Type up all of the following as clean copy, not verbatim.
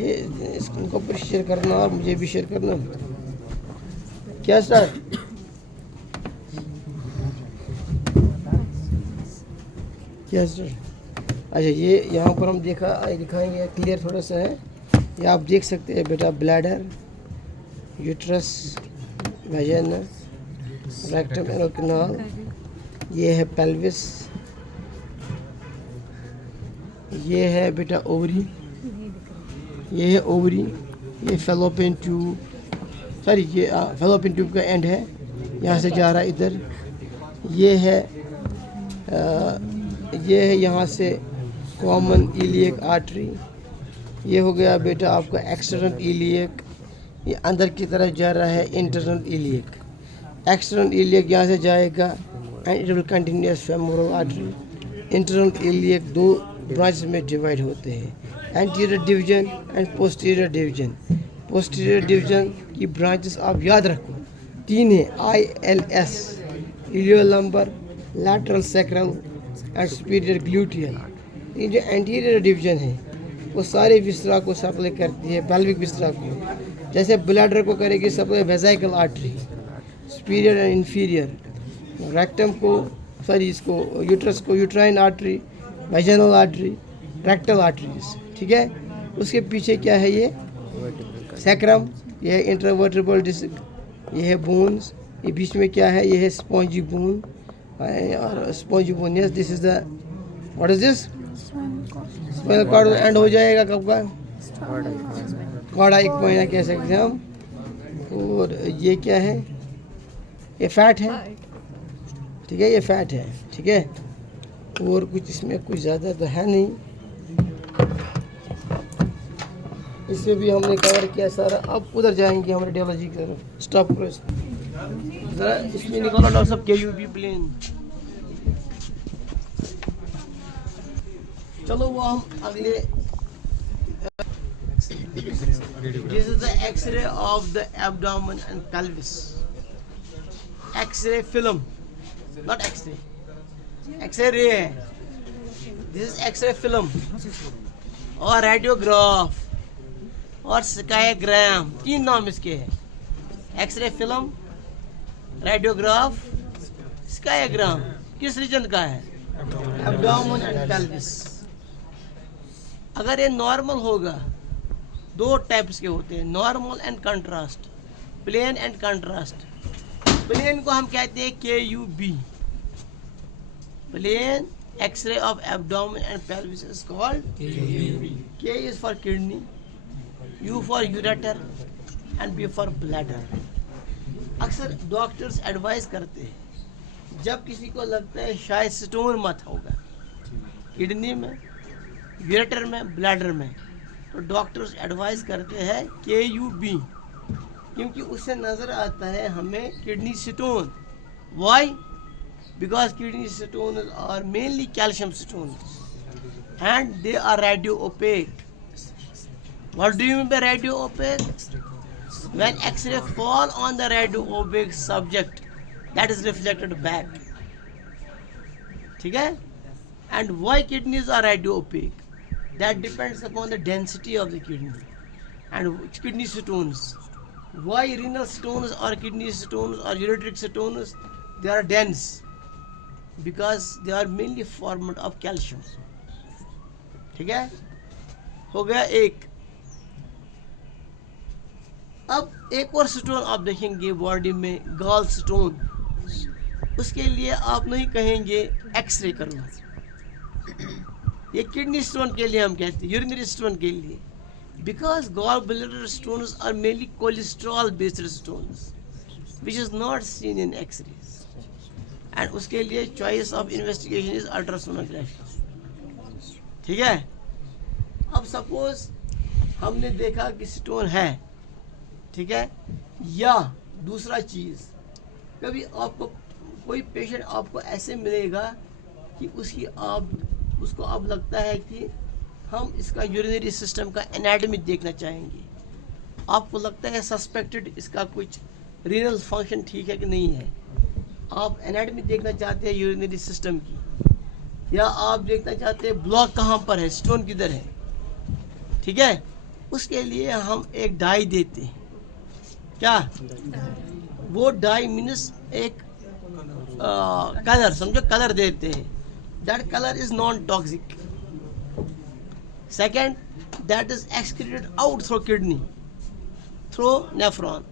ये इसको ऊपर शेयर करना और मुझे भी शेयर करना। क्या सर? क्या सर? अच्छा, ये यहाँ पर हम दिखाएंगे, क्लियर थोड़ा सा है। ये आप देख सकते हैं बेटा, bladder, uterus, vagina, rectum, anal canal, ये है पेल्विस, ये है बेटा ओवरी, ये है ओवरी, ये फेलोपियन ट्यूब, सॉरी ये फेलोपियन ट्यूब का एंड है, यहाँ से जा रहा है इधर। ये है यहाँ से कॉमन इलियक आर्टरी। ये हो गया बेटा आपका एक्सटर्नल इलियक, ये अंदर की तरफ जा रहा है इंटरनल इलियक। एक्सटर्नल इलियक यहाँ से जाएगा and it will continuous femoral artery. Internal iliac दो ब्रांच में डिवाइड होते हैं, anterior division and posterior division. Posterior division की ब्रांचेस आप याद रखो, 3 है, ILS, iliolumbar, lateral sacral and superior gluteal. ये जो एंटीरियर डिवीजन है वो सारे विसरा को सप्लाई करती है, पेल्विक विसरा को। जैसे ब्लैडर को करेगी supply vesicle artery, superior and inferior. Rectum को, सॉरी इसको यूट्रस को uterine artery, vaginal artery, rectal arteries, ठीक है। उसके पीछे क्या है, ये सैक्रम, ये है इंट्रावर्टेब्रल डिस्क, ये है बोन्स, ये बीच में क्या है, ये है स्पॉन्जी बोन और spongy bone. Yes, this is the, what is this? Spinal cord and हो जाएगा कब का? कॉर्डा एक महीना कह सकते हैं हम। और ये क्या है, ये फैट है, ठीक है, ये फैट है, ठीक है। और कुछ इसमें कुछ ज़्यादा तो है नहीं, इसमें भी हमने कवर किया सारा। अब उधर जाएंगे हम रेडियोलॉजी की तरफ। स्टॉप करो ज़रा, इसमें निकालो डॉक्टर साहब KUB प्लेन। चलो वो हम अगले, this is the x-ray of the abdomen and pelvis. X-ray film, not x-ray, x-ray है, दिस इज एक्सरे फिल्म और रेडियोग्राफ और स्काईग्राम, 3 नाम इसके हैं। X-ray film, radiograph, skiagram. किस रीजन का है? Abdomen and pelvis. अगर ये नॉर्मल होगा, 2 टाइप्स के होते हैं, normal and contrast, plain and contrast. Plain को हम कहते हैं KUB, plain x-ray of abdomen and pelvis is called KUB। K is for kidney, U for ureter and B for bladder. अक्सर डॉक्टर्स एडवाइस करते हैं, जब किसी को लगता है शायद स्टोन मत होगा किडनी में, यूरेटर में, ब्लैडर में, तो डॉक्टर्स एडवाइस करते हैं KUB, क्योंकि उससे नज़र आता है हमें kidney stone. Why? Because kidney stone are mainly calcium stone and they are radio opaque. What do you mean by radio opaque? When X-ray fall on the radio opaque subject, that is reflected back. ठीक है? And why kidneys are radio opaque? That depends upon the density of the kidney and kidney stones. Why renal stones or kidney stones or ureteric stones? They are dense because they are mainly formed of calcium. ठीक है? हो गया एक। अब एक और stone आप देखेंगे बॉडी में, गॉल स्टोन। उसके लिए आप नहीं कहेंगे एक्सरे करना, ये किडनी स्टोन के लिए हम कहते हैं, यूरिनरी स्टोन के लिए, because gall bladder stones are mainly cholesterol based stones which is not seen in X ray, and उसके लिए choice of investigation is ultrasonography. ठीक है। अब सपोज हमने देखा कि स्टोन है, ठीक है, या दूसरा चीज़, कभी आपको कोई पेशेंट आपको ऐसे मिलेगा कि उसको अब लगता है कि हम इसका यूरिनरी सिस्टम का एनाटॉमी देखना चाहेंगे, आपको लगता है सस्पेक्टेड इसका कुछ रीनल फंक्शन ठीक है कि नहीं है, आप एनाटॉमी देखना चाहते हैं यूरिनरी सिस्टम की, या आप देखना चाहते हैं ब्लॉक कहाँ पर है, स्टोन किधर है, ठीक है, उसके लिए हम एक डाई देते हैं। क्या वो डाई मीन्स एक कलर, समझो कलर देते हैं। That colour is non toxic. Second, that is excreted out through kidney, through nephron.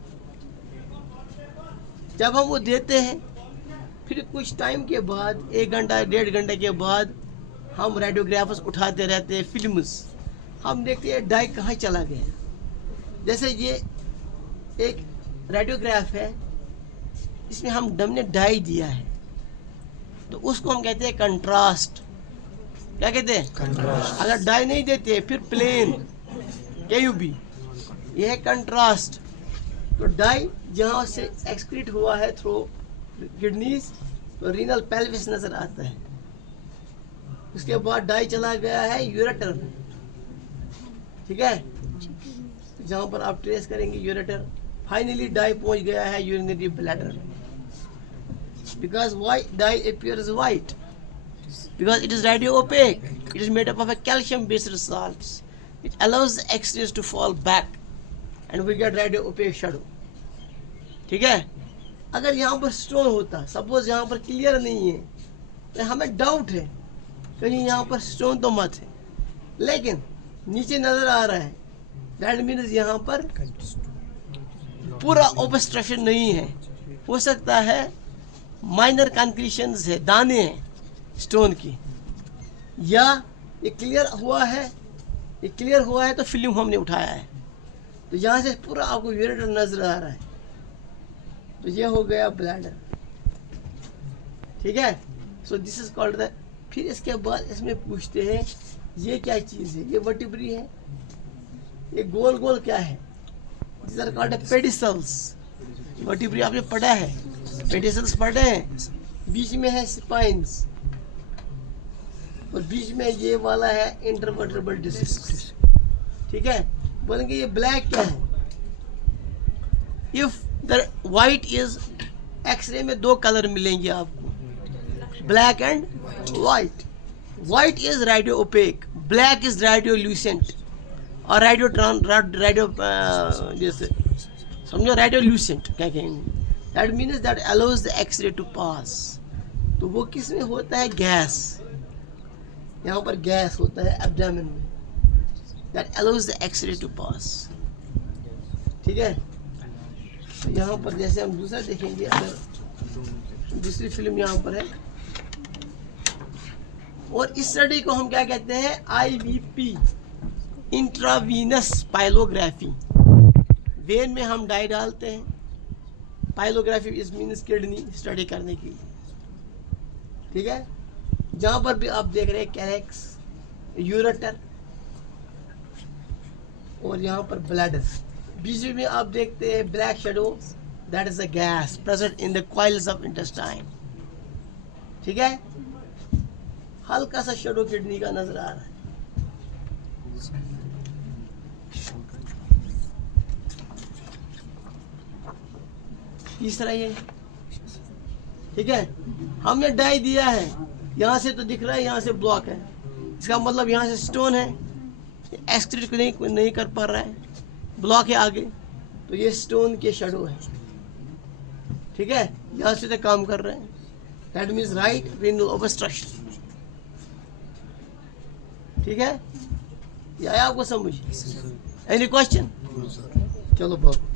जब हम वो देते हैं फिर कुछ टाइम के बाद, 1 घंटा 1.5 घंटे के बाद हम रेडियोग्राफर्स उठाते रहते हैं फिल्म्स, हम देखते हैं डाई कहाँ चला गया। जैसे ये एक रेडियोग्राफ है, इसमें हमने डाई दिया है, तो उसको हम कहते हैं कंट्रास्ट। क्या कहते हैं? कंट्रास्ट। अगर डाई नहीं देते फिर प्लेन KUB, ये है कंट्रास्ट। तो डाई जहाँ से एक्सक्रीट हुआ है थ्रू किडनीज, तो रीनल पेल्विस नजर आता है। उसके बाद डाई चला गया है यूरेटर में, ठीक है, जहाँ पर आप ट्रेस करेंगे यूरेटर। फाइनली डाई पहुंच गया है urinary bladder. Because why dye appears white? Because it is radio opaque. It is made up of a calcium-based salts. It allows the X-rays to fall back, and we get radio opaque shadow. ठीक है? अगर यहाँ पर stone होता, suppose यहाँ पर clear नहीं है, तो हमें डाउट है कहीं यहाँ पर स्टोन तो मत है, लेकिन नीचे नजर आ रहा है, दैट मीन्स यहाँ पर पूरा ऑब्स्ट्रक्शन नहीं है। हो सकता है माइनर कॉन्क्रीशंस है, दाने हैं स्टोन की, या ये क्लियर हुआ है, ये क्लियर हुआ है तो फिल्म हमने उठाया है, तो यहाँ से पूरा आपको यूरेटर नजर आ रहा है, तो ये हो गया ब्लैडर। ठीक है, so this is called the. फिर इसके बाद इसमें पूछते हैं ये क्या चीज़ है, ये वर्टिब्री है, ये गोल गोल क्या है, this are called pedicels. Vertebrae आपने पढ़ा है, पेडिसल्स पढ़े हैं, बीच में है स्पाइन्स, और बीच में ये वाला है इंटरवर्टेब्रल डिस्क। ठीक है, बोलेंगे ये ब्लैक क्या है। If the white is, x-ray में 2 कलर मिलेंगे आपको, black and white. White is radio opaque, black is radio lucent, और रेडियो जैसे समझो रेडियो ल्यूसेंट क्या कहेंगे, that means that allows the x-ray to pass. तो वो किस में होता है, गैस, यहाँ पर गैस होता है एब्डोमेन में, that allows the x-ray to pass. ठीक है, तो यहाँ पर जैसे हम दूसरा देखेंगे, अगर दूसरी फिल्म यहाँ पर है, और इस स्टडी को हम क्या कहते हैं, IVP, इंट्रावीनस पाइलोग्राफी। वेन में हम डाई डालते हैं, pyelography is means kidney study करने के लिए। ठीक है, जहाँ पर भी आप देख रहे हैं कैरेक्स, यूरेटर, और यहाँ पर ब्लैडर, बीच में आप देखते हैं black shadow, that is a gas present in the coils of intestine. ठीक है, हल्का सा शेडो किडनी का नजर आ रहा है। तीसरा ये, ठीक है, हमने डाई दिया है, यहाँ से तो दिख रहा है, यहाँ से ब्लॉक है, इसका मतलब यहाँ से स्टोन है, एक्सक्रीट नहीं कर पा रहा है, ब्लॉक है आगे, तो ये स्टोन के शेडो है। ठीक है, यहाँ से तो काम कर रहे हैं, that means right renal obstruction. ठीक है, ये आया आपको समझ? Any question? चलो बहुत